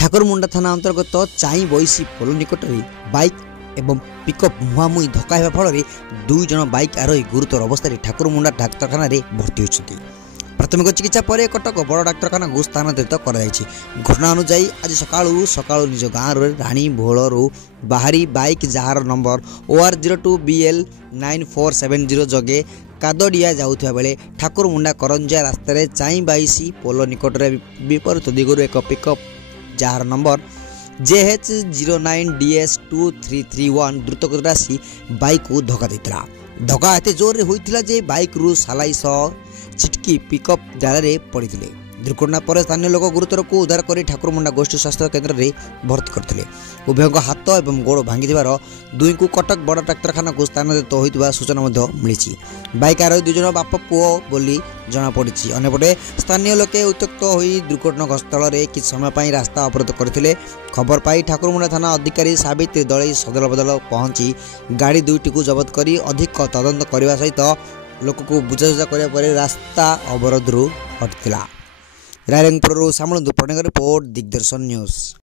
ठाकुरमुंडा थाना अंतर्गत चाई बईसी पोल निकट में बाइक एवं पिकअप मुहांमुही धक्का हेबा फल दुई जन बाइक आरोही गुरुतर अवस्था ठाकुरमुंडा डाक्तखाना भर्ती होती। प्राथमिक चिकित्सा पर कटक बड़ डाक्तखाना को स्थानांतरित कर घटना अनुसार आज सकाळु निज गाँव राणी भोलू बाहरी बाइक जार नंबर OR02BL 9470 जगे कादडिया जाऊथिबा बेले ठाकुरमुंडा करंजिया रास्तार चाई बाईसी पोल निकट विपरीत दिगरु एक पिकअप जार नंबर JH09DS 2331 द्रुतगति आसी बाइक को धक्का देता। धक्का एत जोर होता जे बाइक रु सालाई छिटकी पिकअप डाल पड़ते। दुर्घटना पर स्थानीय लोक गुरुतर को उद्धार कर ठाकुरमुंडा गोष्ठी स्वास्थ्य केन्द्र में भर्ती करते। उभय हाथ और गोड़ भांगी दुई को कटक बड़ डाक्तखाना को स्थानांतरित होता सूचना मिली। बाइक आरोही दुई जन बाप पुओ बोली जमापड़ी। अंपटे स्थानीय लोके उत्त्यक्त हो दुर्घटनास्थल में किछ समय पर रास्ता अवरोध करते। खबर पाई ठाकुरमुंडा थाना अधिकारी सावित्री दलई सदल बदल पहुंची गाड़ी दुईटी को जबत कर अधिक तदंत करने सहित लोक को बुझासुझा करने रास्ता अवरोध हटिला। रायरंगपुर सामल दुपणेकर रिपोर्ट दिग्दर्शन न्यूज।